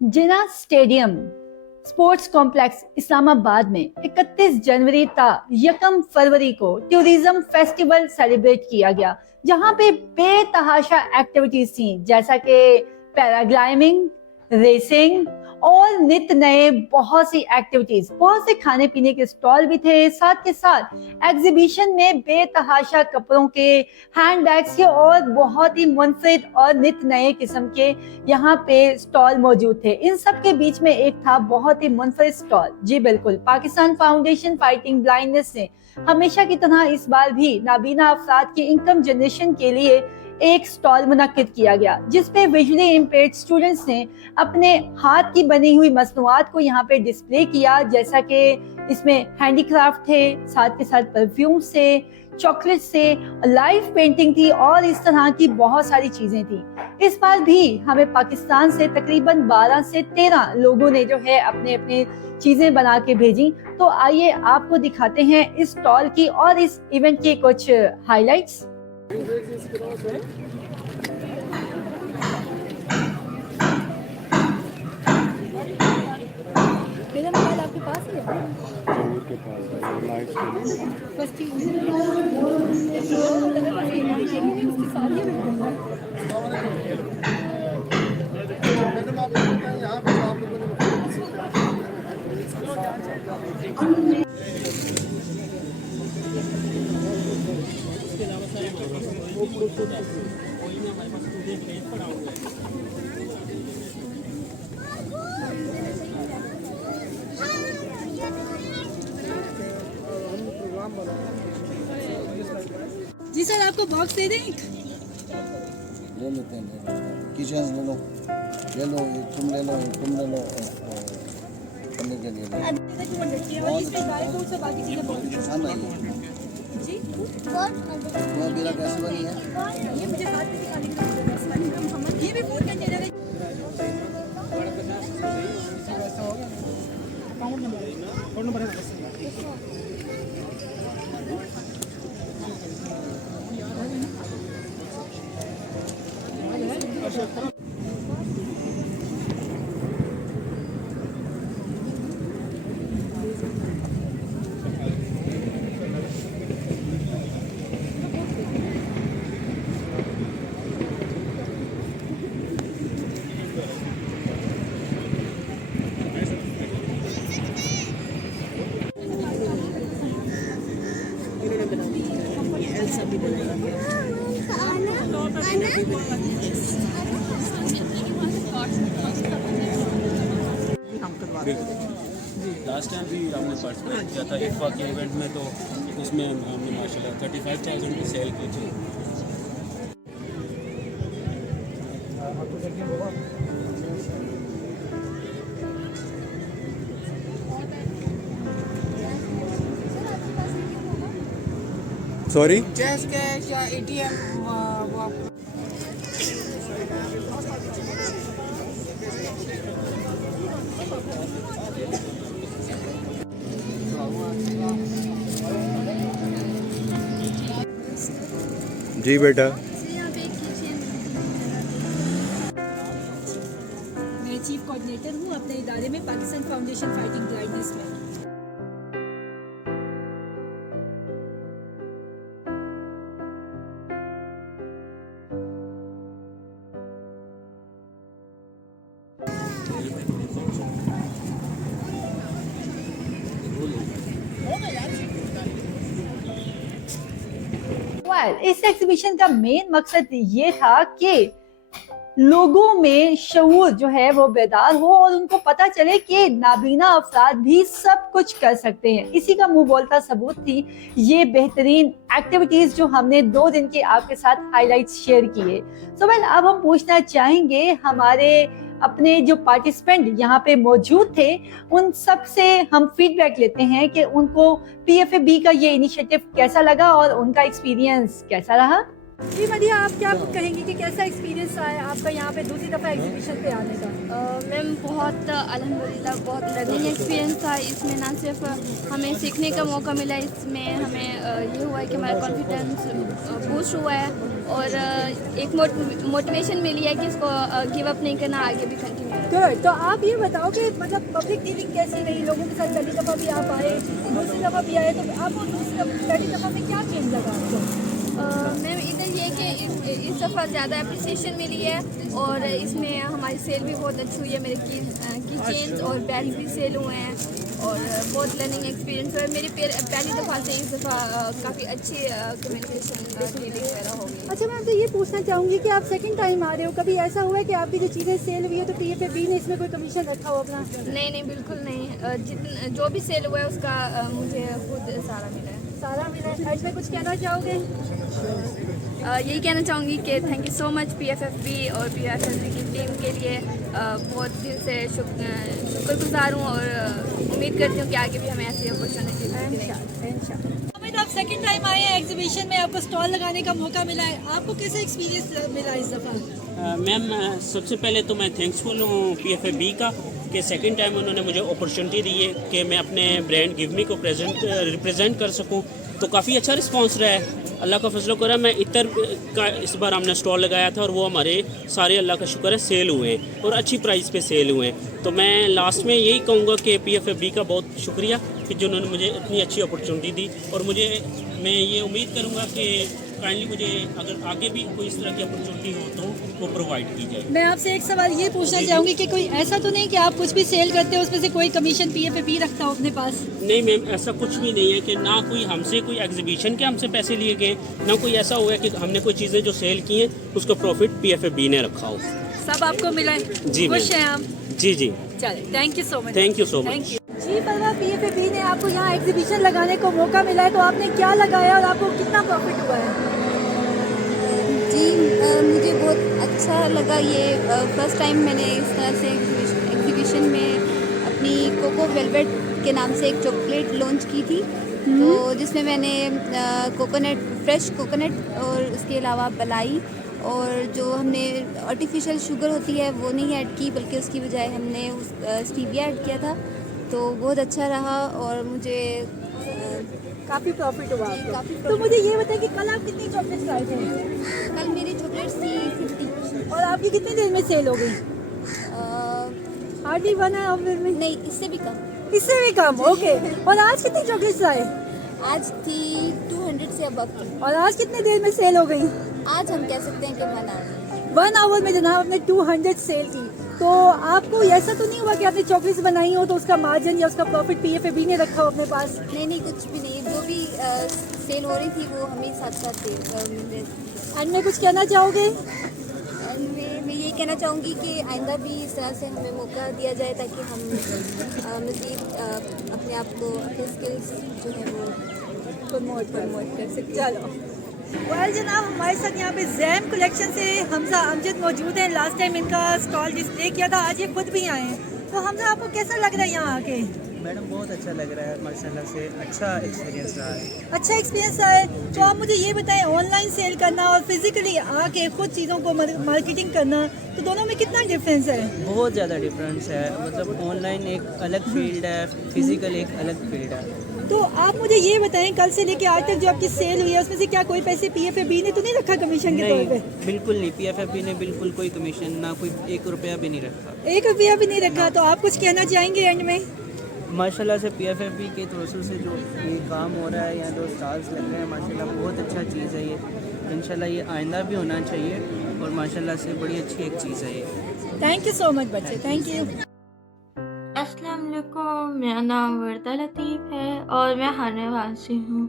जिना stadium sports complex Islamabad में 31 जनवरी था 1 फरवरी को टूरिज्म फेस्टिवल सेलिब्रेट किया गया, जहां पे बेतहाशा एक्टिविटीज थी जैसा कि पैराग्लाइडिंग, रेसिंग और नित नए बहुत सी एक्टिविटीज, बहुत से खाने पीने के स्टॉल भी थे। साथ के साथ एग्जीबिशन में बेतहाशा कपड़ों के, हैंडबैग्स के और बहुत ही मुनफरिद और नित नए किस्म के यहाँ पे स्टॉल मौजूद थे। इन सब के बीच में एक था बहुत ही मुनफरिद स्टॉल। जी बिल्कुल, पाकिस्तान फाउंडेशन फाइटिंग ब्लाइंडनेस ने हमेशा की तरह इस बार भी नाबीना अफराद की इनकम जनरेशन के लिए एक स्टॉल मुनक्किद किया गया, जिसपे विजुअली इम्पेयर्ड स्टूडेंट्स ने अपने हाथ की बनी हुई मसनूआत को यहाँ पे डिस्प्ले किया, जैसा कि इसमें हैंडीक्राफ्ट थे, साथ के साथ परफ्यूम से, चॉकलेट से, लाइव पेंटिंग थी और इस तरह की बहुत सारी चीजें थी। इस बार भी हमें पाकिस्तान से तकरीबन 12 से 13 लोगों ने जो है अपने अपने चीजें बना के भेजी। तो आइए आपको दिखाते हैं इस स्टॉल की और इस इवेंट की कुछ हाइलाइट्स। मेरा मोबाइल आपके पास ही है? जरूर के पास है लाइव बस ठीक जी सर, आपको बॉक्स दे दें? ले लेते हैं, किचन ले लो, ये तुम ले लो, ये तुम ले लो, करने के लिए मेरा कैसे बनी है ये मुझे साथ में दिखाने के लिए ये भी फूड कंटेनर है। लास्ट टाइम भी हमने पार्टिसिपेट किया था इफ़ा के इवेंट में, तो उसमें हमने माशाल्लाह 35,000 की सेल की थी। सॉरी, जैस कैश या एटीएम वो आप जी बेटा। मैं चीफ कोऑर्डिनेटर हूँ अपने इदारे में, पाकिस्तान फाउंडेशन फाइटिंग ब्लाइंडनेस में। इस एग्जीबिशन का मेन मकसद ये था कि लोगों में शऊर जो है वो बेदार हो और उनको पता चले कि नाबीना अफराद भी सब कुछ कर सकते हैं। इसी का मुंह बोलता सबूत थी ये बेहतरीन एक्टिविटीज जो हमने 2 दिन के आपके साथ हाइलाइट्स शेयर किए। सो वेल, अब हम पूछना चाहेंगे हमारे अपने जो पार्टिसिपेंट यहाँ पे मौजूद थे, उन सब से हम फीडबैक लेते हैं कि उनको PFAB का ये इनिशिएटिव कैसा लगा और उनका एक्सपीरियंस कैसा रहा। जी मदिया, आप क्या कहेंगी कि कैसा एक्सपीरियंस रहा है आपका यहाँ पे दूसरी दफ़ा एग्जीबिशन पे आने का? मैम बहुत अल्हम्दुलिल्लाह बहुत लर्निंग एक्सपीरियंस था। इसमें ना सिर्फ हमें सीखने का मौका मिला, इसमें हमें ये हुआ है कि हमारा कॉन्फिडेंस बूस्ट हुआ है और एक मोटिवेशन मिली है कि इसको गिव अप नहीं करना, आगे भी कंटिन्यू रखना। गुड। तो आप ये बताओ कि मतलब पब्लिक डीलिंग कैसी रही लोगों के साथ? पहली दफ़ा भी आप आए, दूसरी दफ़ा भी आए, तो आपको पहली दफ़ा में क्या चेंज लगा आपको? मैम इधर ये कि इस दफ़ा ज़्यादा अप्रिसिएशन मिली है और इसमें हमारी सेल भी बहुत अच्छी हुई है। मेरे की चेन्स और बैग्स भी सेल हुए हैं और बहुत लर्निंग एक्सपीरियंस है। मेरी पहली दफ़ा से इस दफ़ा काफ़ी अच्छी कम्युनिकेशन डीलिंग वगैरह हो गई। अच्छा, मैं तो ये पूछना चाहूँगी कि आप सेकंड टाइम आ रहे हो, कभी ऐसा हुआ है कि आपकी जो चीज़ें सेल हुई है तो PFAB ने इसमें कोई कमीशन रखा हो अपना? नहीं नहीं बिल्कुल नहीं। जो भी सेल हुआ है उसका मुझे खुद सारा मिला है। सारा मिला है। आज में कुछ कहना चाहोगे? यही कहना चाहूँगी कि thank you so much PFFB और PFFB की टीम के लिए बहुत दिल से शुक्रगुजार हूँ और उम्मीद करती हूँ कि आगे भी हमें ऐसी अपॉर्चुनिटी मिलेगी। आप सेकंड टाइम आए हैं एग्जीबिशन में, आपको स्टॉल लगाने का मौका मिला है, आपको कैसा एक्सपीरियंस मिला इस दफ़ा? मैम सबसे पहले तो मैं थैंक्सफुल हूँ PFAB का कि सेकंड टाइम उन्होंने मुझे अपॉर्चुनिटी दी है कि मैं अपने ब्रांड गिव मी को रिप्रेजेंट कर सकूँ। तो काफ़ी अच्छा रिस्पांस रहा है, अल्लाह का फजल करा। मैं इतर का इस बार हमने स्टॉल लगाया था और वो हमारे सारे अल्लाह का शुक्र है सेल हुए हैं और अच्छी प्राइस पे सेल हुए हैं। तो मैं लास्ट में यही कहूँगा कि PFAB का बहुत शुक्रिया कि जिन्होंने मुझे इतनी अच्छी अपॉर्चुनिटी दी और मैं ये उम्मीद करूँगा कि काइंडली मुझे अगर आगे भी कोई इस तरह की अपॉर्चुनिटी हो तो वो प्रोवाइड की जाए। मैं आपसे एक सवाल ये पूछना चाहूँगी कि कोई ऐसा तो नहीं कि आप कुछ भी सेल करते हो उसमें से कोई कमीशन PFAB रखता हो अपने पास? नहीं मैम, ऐसा कुछ भी नहीं है कि ना कोई हमसे कोई एग्जीबिशन के हमसे पैसे लिए गए, ना कोई ऐसा हुआ है कि हमने कोई चीज़ें जो सेल की हैं उसका प्रॉफिट PFAB ने रखा हो। सब आपको मिला है? जी खुश हैं आप? जी जी, चलिए, thank you so much. Thank you so much. जी परवा, PFAB ने आपको यहाँ एग्जीबिशन लगाने को मौका मिला है, तो आपने क्या लगाया और आपको कितना प्रॉफिट हुआ है? जी मुझे बहुत अच्छा लगा ये फर्स्ट टाइम मैंने इस तरह से एग्जीबिशन में अपनी कोको वेलवेट के नाम से एक चॉकलेट लॉन्च की थी। तो जिसमें मैंने फ्रेश कोकोनट और उसके अलावा मलाई और जो हमने आर्टिफिशियल शुगर होती है वो नहीं ऐड की, बल्कि उसकी बजाय हमने स्टीविया ऐड किया था। तो बहुत अच्छा रहा और मुझे काफ़ी प्रॉफिट हुआ जी, आपको। काफ़ी तो profit। मुझे ये बताएं कि कल आप कितनी चॉकलेट्स लाए थे कल मेरी चॉकलेट्स थी 50। और आपकी कितनी देर में सेल हो गई? हार्डली 1 आवर में? नहीं इससे भी कम। इससे भी कम, ओके। और आज कितनी चॉकलेट्स लाए? आज थी 200 से अबव। और आज कितने देर में सेल हो गई? आज हम कह सकते हैं कि 1 आवर। 1 आवर में जनाब आपने 200 सेल की। तो आपको ऐसा तो नहीं हुआ कि आपने चॉकलेट्स बनाई हो तो उसका मार्जिन या उसका प्रॉफिट PFAB ने रखा हो अपने पास? नहीं नहीं कुछ भी नहीं, जो भी सेल हो रही थी वो हमें साथ साथ मिल रही थी। एंड में कुछ कहना चाहोगे? मैं यही कहना चाहूँगी कि आइंदा भी इस तरह से हमें मौका दिया जाए ताकि हम मज़ीद अपने आप को, अपने स्किल्स जो है वो प्रमोट कर सकें। चलो वेल जनाब, हमारे साथ यहाँ पे जैम कलेक्शन से हमजा अमजद मौजूद हैं। लास्ट टाइम इनका स्टॉल डिस्प्ले किया था, आज ये खुद भी आए हैं। तो हमजा, आपको कैसा लग रहा है यहाँ आके? मैडम बहुत अच्छा लग रहा है, माशाल्लाह से अच्छा एक्सपीरियंस रहा है। अच्छा एक्सपीरियंस रहा है। तो आप मुझे ये बताएं, ऑनलाइन सेल करना और फिजिकली आके खुद चीज़ों को मार्केटिंग करना, तो दोनों में कितना डिफरेंस है? बहुत ज़्यादा डिफरेंस है, मतलब ऑनलाइन एक अलग फील्ड है, फिजिकल एक अलग फील्ड है। तो आप मुझे ये बताएं, कल से लेके आज तक जो आपकी सेल हुई है उसमें से क्या कोई पैसे PFAB ने तो नहीं रखा कमीशन के तौर पे? नहीं बिल्कुल नहीं, PFAB ने बिल्कुल कोई कमीशन ना कोई 1 रुपया भी नहीं रखा। 1 रुपया भी नहीं रखा। तो आप कुछ कहना चाहेंगे एंड में? माशाल्लाह से PFAB के थ्रू से जो ये काम हो रहा है या जो स्टाल्स लग रहे हैं, माशाल्लाह बहुत अच्छा चीज़ है ये। इंशाल्लाह ये आइंदा भी होना चाहिए और माशाल्लाह से बड़ी अच्छी एक चीज़ है ये। थैंक यू सो मच बच्चे, थैंक यू। अस्सलाम वालेकुम, मेरा नाम वर्दा लतीफ़ है और मैं हाने वासी हूँ।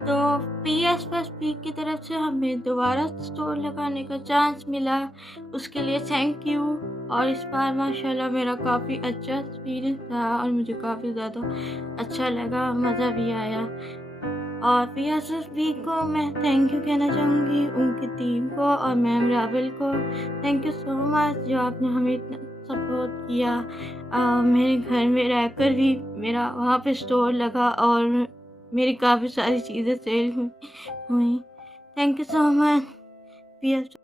तो PFFB की तरफ से हमें दोबारा स्टोर लगाने का चांस मिला, उसके लिए थैंक यू। और इस बार माशाल्लाह मेरा काफ़ी अच्छा एक्सपीरियंस रहा और मुझे काफ़ी ज़्यादा अच्छा लगा, मज़ा भी आया। और PFFB को मैं थैंक यू कहना चाहूँगी, उनकी टीम को और मैम राबिल को। थैंक यू सो मच जो आपने हमें इतना सपोर्ट किया। मेरे घर में रहकर भी मेरा वहाँ पे स्टोर लगा और मेरी काफ़ी सारी चीज़ें सेल हुई। Thank you so much. PS।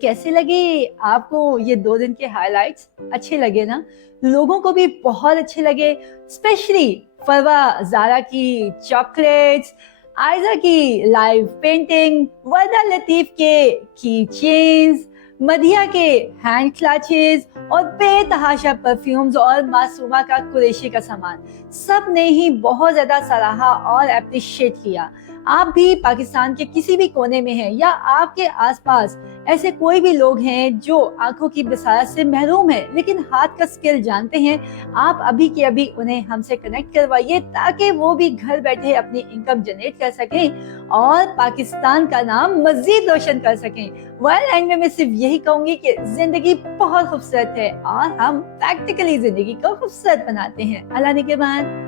कैसे लगे आपको ये 2 दिन के हाइलाइट्स? अच्छे लगे ना? लोगों को भी बहुत अच्छे लगे, स्पेशली फरवा ज़ारा की चॉकलेट्स, आयजा की लाइव पेंटिंग, वर्दा लतीफ के की चेन्स, मदिया के हैंड क्लचेस और बेतहाशा परफ्यूम्स और मासूमा का कुरैशी का सामान, सब ने ही बहुत ज्यादा सराहा और अप्रिशिएट किया। आप भी पाकिस्तान के किसी भी कोने में हैं या आपके आसपास ऐसे कोई भी लोग हैं जो आंखों की बसारत से महरूम है लेकिन हाथ का स्किल जानते हैं, आप अभी के अभी उन्हें हमसे कनेक्ट करवाइए ताकि वो भी घर बैठे अपनी इनकम जनरेट कर सकें और पाकिस्तान का नाम मजीद रोशन कर सकें। एंड में मैं सिर्फ यही कहूंगी कि जिंदगी बहुत खूबसूरत है और हम प्रैक्टिकली जिंदगी को खूबसूरत बनाते हैं। अल्लाह निगहबान।